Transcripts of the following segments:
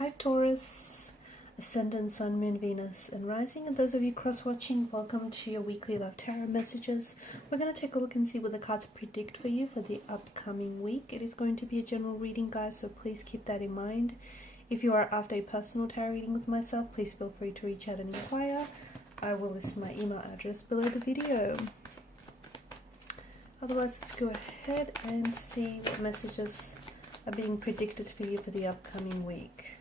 Hi Taurus, Ascendant, Sun, Moon, Venus, and Rising. And those of you cross-watching, welcome to your weekly love tarot messages. We're going to take a look and see what the cards predict for you for the upcoming week. It is going to be a general reading, guys, so please keep that in mind. If you are after a personal tarot reading with myself, please feel free to reach out and inquire. I will list my email address below the video. Otherwise, let's go ahead and see what messages are being predicted for you for the upcoming week.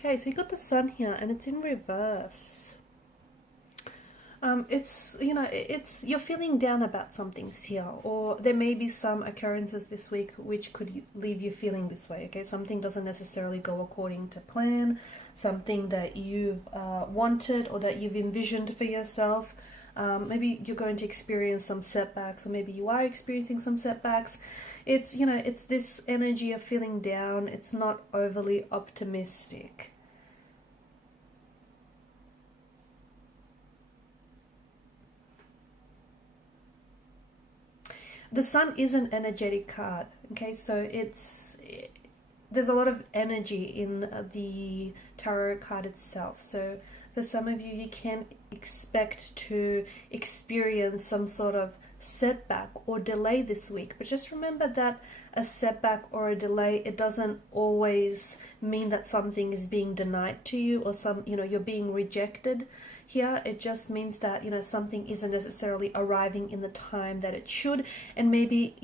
Okay, so you got the sun here and it's in reverse. It's, you're feeling down about some things here, or there may be some occurrences this week which could leave you feeling this way, okay? Something doesn't necessarily go according to plan, something that you've wanted or that you've envisioned for yourself. Maybe you're going to experience some setbacks, or maybe you are experiencing some setbacks. It's, it's this energy of feeling down. It's not overly optimistic. The sun is an energetic card, okay? So there's a lot of energy in the tarot card itself. So for some of you, you can expect to experience some sort of setback or delay this week. But just remember that a setback or a delay, it doesn't always mean that something is being denied to you, or you're being rejected. Here, it just means that, something isn't necessarily arriving in the time that it should, and maybe,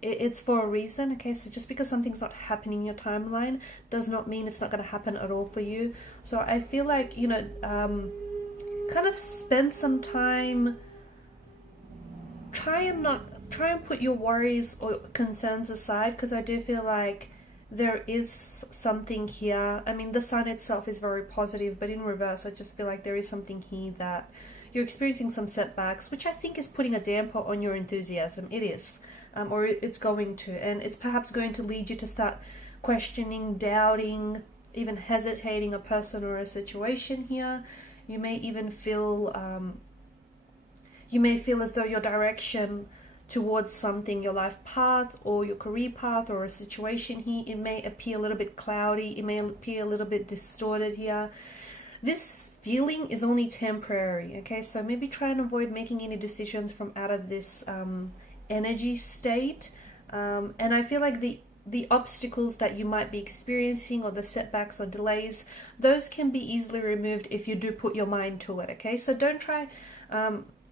it's for a reason, okay? So just because something's not happening in your timeline does not mean it's not going to happen at all for you. So I feel like, kind of spend some time, try and put your worries or concerns aside, because I do feel like there is something here. I mean, the sun itself is very positive, but in reverse, I just feel like there is something here that you're experiencing some setbacks, which I think is putting a damper on your enthusiasm. It is, or it's going to, and it's perhaps going to lead you to start questioning, doubting, even hesitating a person or a situation here. You may even feel, as though your direction towards something, your life path or your career path or a situation here, it may appear a little bit cloudy, it may appear a little bit distorted here. This feeling is only temporary, okay? So maybe try and avoid making any decisions from out of this energy state. And I feel like the obstacles that you might be experiencing, or the setbacks or delays, those can be easily removed if you do put your mind to it, okay? So don't try,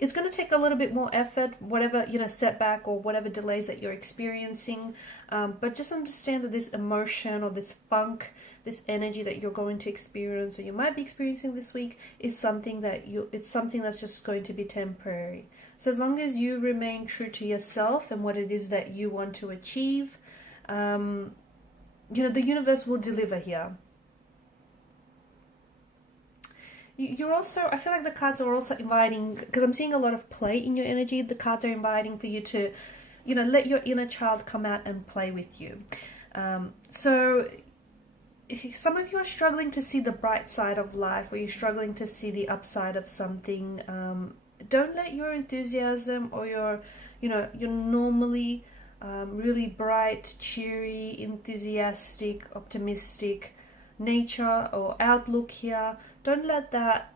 it's going to take a little bit more effort, whatever, setback or whatever delays that you're experiencing, but just understand that this emotion or this funk, this energy that you're going to experience or you might be experiencing this week is something that's just going to be temporary. So as long as you remain true to yourself and what it is that you want to achieve, the universe will deliver here. You're also, I feel like the cards are also inviting, because I'm seeing a lot of play in your energy. The cards are inviting for you to, let your inner child come out and play with you. So some of you are struggling to see the bright side of life, or you're struggling to see the upside of something. Don't let your enthusiasm or your normally really bright, cheery, enthusiastic, optimistic nature or outlook here, don't let that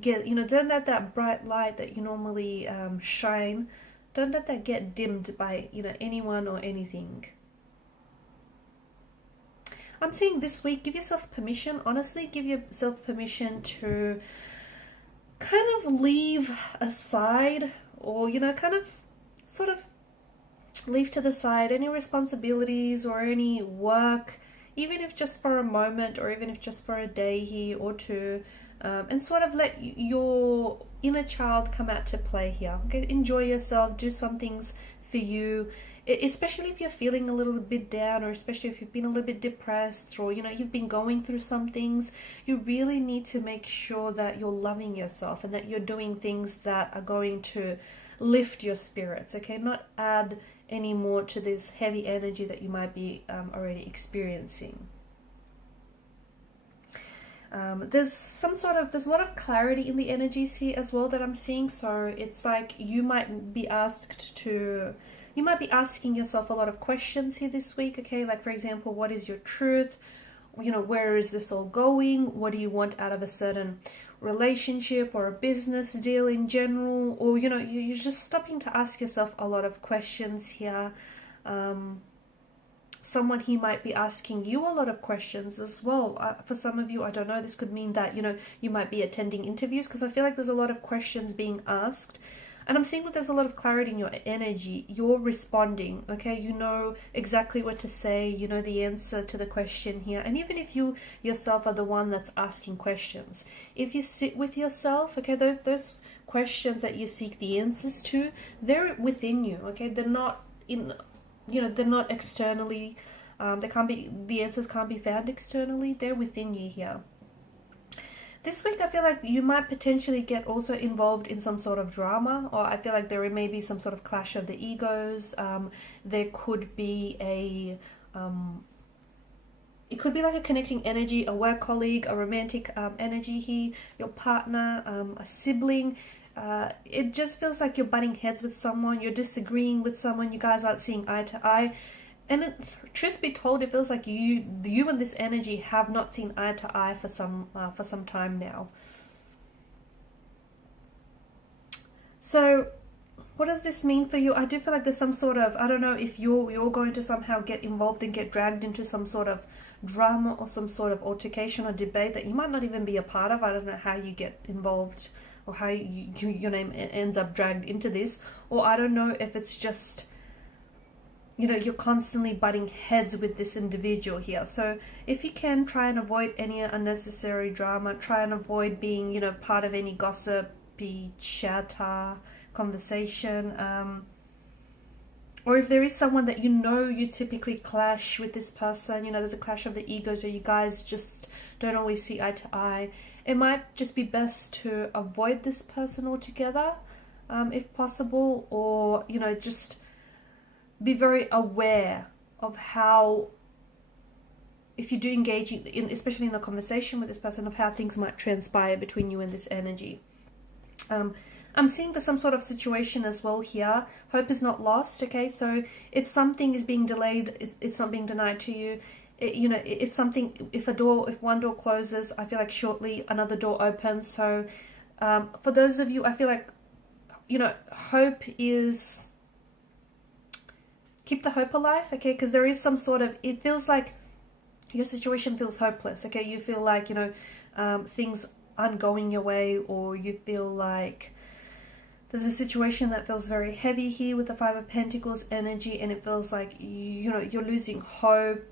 don't let that bright light that you normally shine, don't let that get dimmed by anyone or anything. I'm seeing this week, give yourself permission, honestly, give yourself permission to kind of leave aside, or, you know, kind of sort of leave to the side any responsibilities or any work, even if just for a moment, or even if just for a day here or two, and sort of let your inner child come out to play here. Okay, enjoy yourself, do some things for you, especially if you're feeling a little bit down, or especially if you've been a little bit depressed, or, you know, you've been going through some things. You really need to make sure that you're loving yourself and that you're doing things that are going to lift your spirits, okay, not add any more to this heavy energy that you might be already experiencing. There's a lot of clarity in the energies here as well that I'm seeing. So it's like you might be asking yourself a lot of questions here this week, okay? Like, for example, what is your truth? You know, where is this all going? What do you want out of a certain relationship or a business deal in general? Or, you know, you're just stopping to ask yourself a lot of questions here. Someone here might be asking you a lot of questions as well. For some of you, I don't know, this could mean that, you know, you might be attending interviews, because I feel like there's a lot of questions being asked. And I'm seeing that there's a lot of clarity in your energy. You're responding, okay? You know exactly what to say. You know the answer to the question here. And even if you yourself are the one that's asking questions, if you sit with yourself, okay, those questions that you seek the answers to, they're within you, okay? They're not in, you know, they're not externally. The answers can't be found externally. They're within you here. This week, I feel like you might potentially get also involved in some sort of drama, or I feel like there may be some sort of clash of the egos. There could be it could be like a connecting energy, a work colleague, a romantic energy here, your partner, a sibling. It just feels like you're butting heads with someone, you're disagreeing with someone, you guys aren't seeing eye to eye. And truth be told, it feels like you and this energy have not seen eye to eye for some time now. So what does this mean for you? I do feel like there's some sort of, I don't know if you're going to somehow get involved and get dragged into some sort of drama or some sort of altercation or debate that you might not even be a part of. I don't know how you get involved, or how your name ends up dragged into this. Or I don't know if it's just, you know, you're constantly butting heads with this individual here. So if you can, try and avoid any unnecessary drama. Try and avoid being, you know, part of any gossipy chatter conversation. Or if there is someone that you know you typically clash with this person, you know, there's a clash of the egos, or you guys just don't always see eye to eye, it might just be best to avoid this person altogether, if possible. Or, you know, just be very aware of how, if you do engage in, especially in a conversation with this person, of how things might transpire between you and this energy. I'm seeing there's some sort of situation as well here. Hope is not lost, okay? So if something is being delayed, it's not being denied to you. You know, if one door closes, I feel like shortly another door opens. So for those of you, I feel like, you know, hope is, keep the hope alive, okay? Because there is some sort of, it feels like your situation feels hopeless, okay? You feel like, you know, things aren't going your way, or you feel like there's a situation that feels very heavy here with the Five of Pentacles energy, and it feels like, you know, you're losing hope.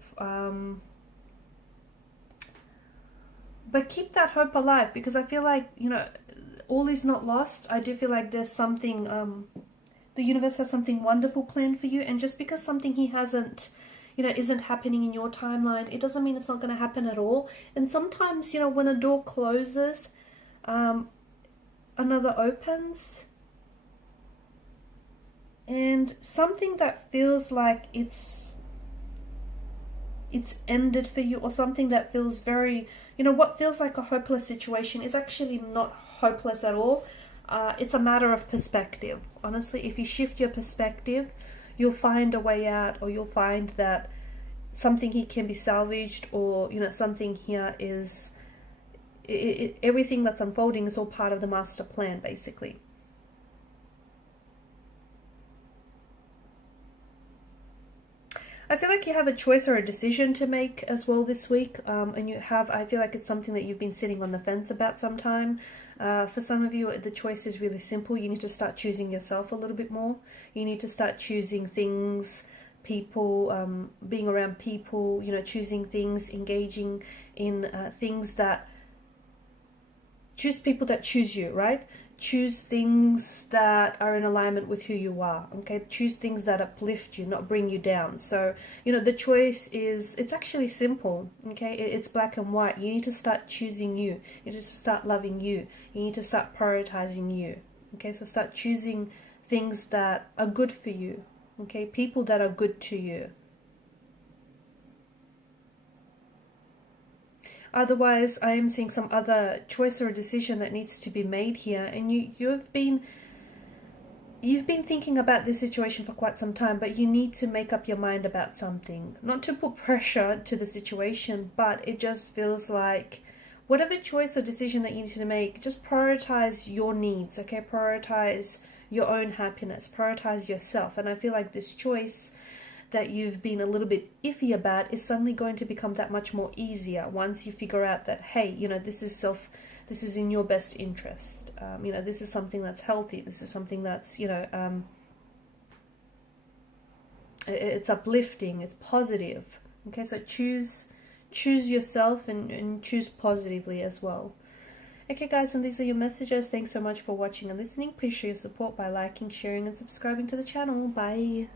But keep that hope alive, because I feel like, you know, all is not lost. I do feel like there's something, the universe has something wonderful planned for you. And just because something here hasn't, you know, isn't happening in your timeline, it doesn't mean it's not going to happen at all. And sometimes, you know, when a door closes, another opens. And something that feels like it's ended for you, or something that feels very, you know, what feels like a hopeless situation is actually not hopeless at all. It's a matter of perspective. Honestly, if you shift your perspective, you'll find a way out, or you'll find that something here can be salvaged, or, you know, something here is, everything that's unfolding is all part of the master plan, basically. I feel like you have a choice or a decision to make as well this week, and I feel like it's something that you've been sitting on the fence about some time. For some of you, the choice is really simple. You need to start choosing yourself a little bit more. You need to start choosing things, people, being around people, you know, choosing things, engaging in things that, choose people that choose you, right? Choose things that are in alignment with who you are, okay? Choose things that uplift you, not bring you down. So, you know, the choice is, it's actually simple, okay? It's black and white. You need to start choosing you. You need to start loving you. You need to start prioritizing you, okay? So start choosing things that are good for you, okay? People that are good to you. Otherwise, I am seeing some other choice or decision that needs to be made here, and you've been thinking about this situation for quite some time, but you need to make up your mind about something. Not to put pressure to the situation, but it just feels like whatever choice or decision that you need to make, just prioritize your needs, okay? Prioritize your own happiness, prioritize yourself. And I feel like this choice that you've been a little bit iffy about is suddenly going to become that much more easier once you figure out that, hey, you know, this is in your best interest. You know, this is something that's healthy. This is something that's, you know, it's uplifting, it's positive. Okay, so choose yourself and choose positively as well. Okay guys, and these are your messages. Thanks so much for watching and listening. Please show your support by liking, sharing and subscribing to the channel. Bye.